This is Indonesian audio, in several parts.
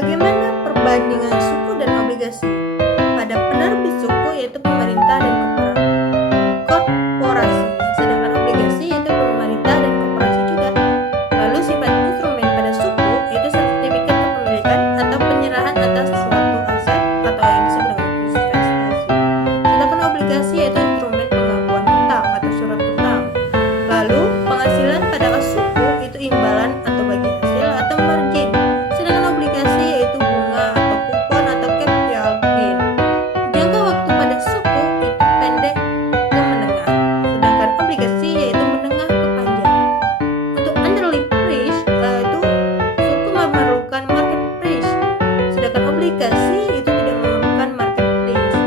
Bagaimana perbandingan suku dan obligasi? Pada penerbit suku yaitu pemerintah dan korporasi, sedangkan obligasi yaitu pemerintah dan korporasi juga. Lalu sifat instrumen pada suku yaitu sertifikat kepemilikan atau penyerahan atas suatu aset atau yang disebut dengan investasi. Sedangkan obligasi yaitu instrumen pengakuan utang atau surat utang. Lalu penghasilan pada suku itu imbalan atau bagi hasil atau margin. Sedangkan obligasi yaitu bunga atau kupon atau capital gain. Jangka waktu pada suku itu pendek ke menengah, sedangkan obligasi yaitu menengah ke panjang. Untuk underlying price itu suku memerlukan market price, sedangkan obligasi itu tidak memerlukan market price.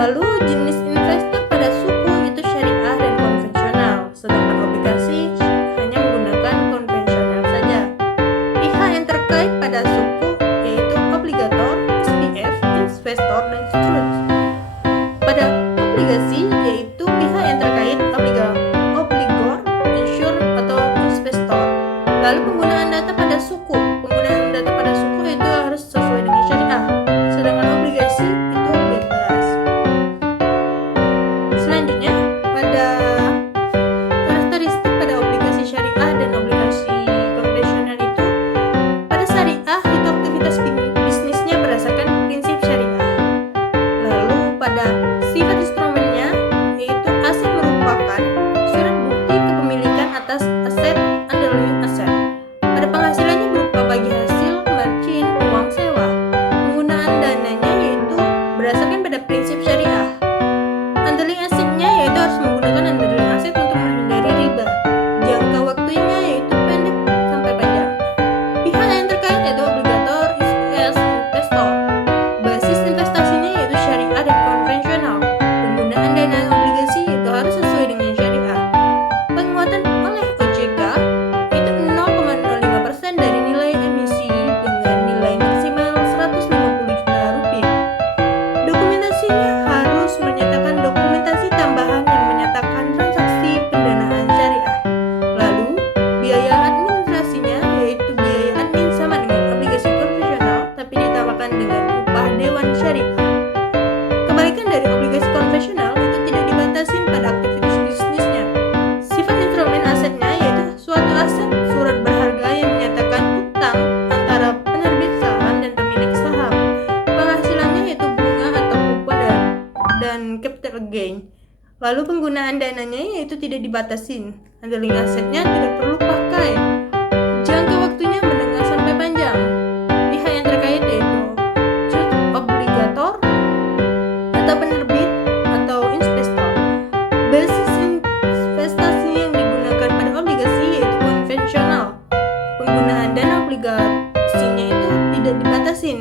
Lalu jenis investor pada suku itu syariah dan konvensional, sedangkan obligasi hanya menggunakan konvensional saja. Pihak yang terkait pada suku yaitu obligator, SPF, investor, dan trust. Pada obligasi yaitu pihak yang terkait obligor, insure, atau investor. Lalu penggunaan data pada suku. Penggunaan data pada suku itu harus sesuai dengan syariah, sedangkan obligasi itu bebas. Selanjutnya pada karakteristik pada obligasi syariah dan obligasi konvensional itu, pada syariah itu aktivitas bisnisnya berdasarkan prinsip syariah. Lalu pada sifat instrumennya yaitu aset merupakan surat bukti kepemilikan atas aset underlying aset. Pada penghasilannya berupa bagi hasil, margin, uang sewa. Penggunaan dananya yaitu berdasarkan pada prinsip syariah. Underlying asetnya yaitu harus menggunakan underlying aset untuk menghindari riba. Jangka waktunya yaitu pendek sampai panjang. Pihak yang terkait yaitu obligator, SPF, investor. Basis investasinya yaitu syariah dan konvensional. Penggunaan dana obligasi itu harus sesuai dengan syariah. Penguatan oleh OJK itu 0,05% dari nilai emisi dengan nilai maksimal 150 juta rupiah. Dokumentasinya harus menyatakan dokumentasi tambahan yang menyatakan transaksi pendanaan syariah. Lalu biaya administrasinya yaitu biaya admin sama dengan obligasi konvensional tapi ditambahkan dengan upah dewan syariah. Kebalikan dari obligasi konvensional itu tidak dibatasi pada aktivitas bisnisnya. Sifat instrumen asetnya yaitu suatu aset surat berharga yang menyatakan utang antara penerbit saham dan pemilik saham. Penghasilannya yaitu bunga atau kupon dan capital gain. Lalu penggunaan dananya yaitu tidak dibatasin. Underlying asetnya tidak perlu pakai. Jangka waktunya menengah sampai panjang. Pihak yang terkait yaitu obligator atau penerbit atau investor. Basis investasi yang digunakan pada obligasi yaitu konvensional. Penggunaan dana obligasinya itu tidak dibatasin.